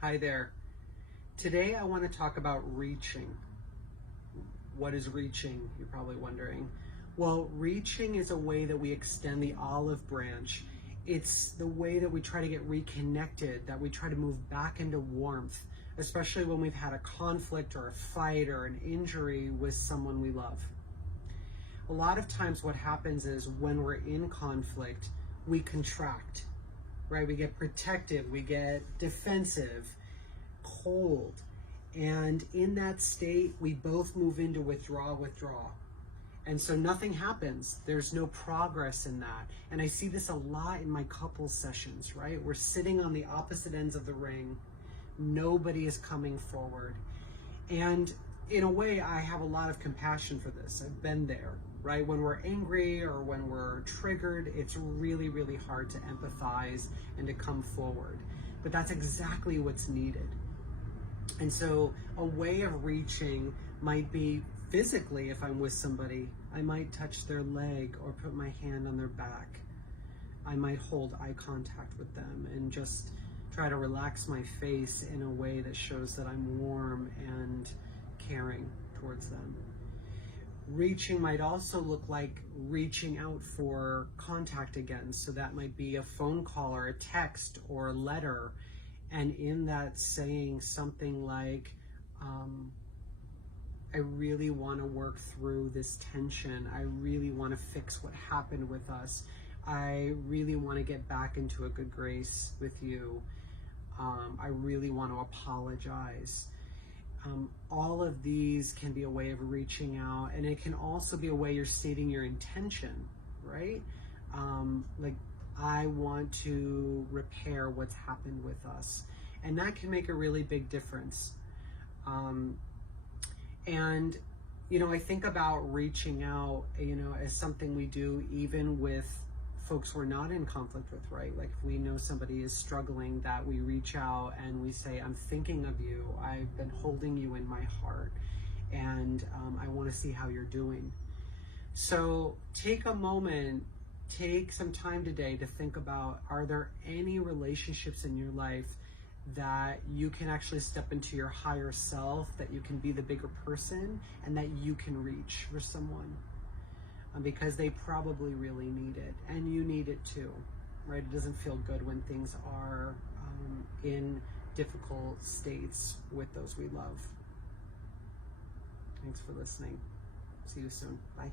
Hi there. Today I want to talk about reaching. What is reaching? You're probably wondering. Well, reaching is a way that we extend the olive branch. It's the way that we try to get reconnected, that we try to move back into warmth, especially when we've had a conflict or a fight or an injury with someone we love. A lot of times what happens is when we're in conflict, we contract, right? We get protective, we get defensive, cold. And in that state, we both move into withdraw. And so nothing happens. There's no progress in that. And I see this a lot in my couples sessions, right? We're sitting on the opposite ends of the ring. Nobody is coming forward. And in a way, I have a lot of compassion for this. I've been there, right? When we're angry or when we're triggered, it's really, really hard to empathize and to come forward. But that's exactly what's needed. And so a way of reaching might be physically. If I'm with somebody, I might touch their leg or put my hand on their back. I might hold eye contact with them and just try to relax my face in a way that shows that I'm warm and caring towards them. Reaching might also look like reaching out for contact again. So that might be a phone call or a text or a letter. And in that saying something like, I really want to work through this tension. I really want to fix what happened with us. I really want to get back into a good grace with you. I really want to apologize. All of these can be a way of reaching out, and it can also be a way you're stating your intention, right? Like, I want to repair what's happened with us. And that can make a really big difference. And, I think about reaching out, as something we do even with folks we're not in conflict with, right? Like if we know somebody is struggling, that we reach out and we say, I'm thinking of you. I've been holding you in my heart, and I want to see how you're doing. So take a moment, take some time today to think about, are there any relationships in your life that you can actually step into your higher self, that you can be the bigger person, and that you can reach for someone? Because they probably really need it, and you need it too, right? It doesn't feel good when things are in difficult states with those we love. Thanks for listening. See you soon. Bye.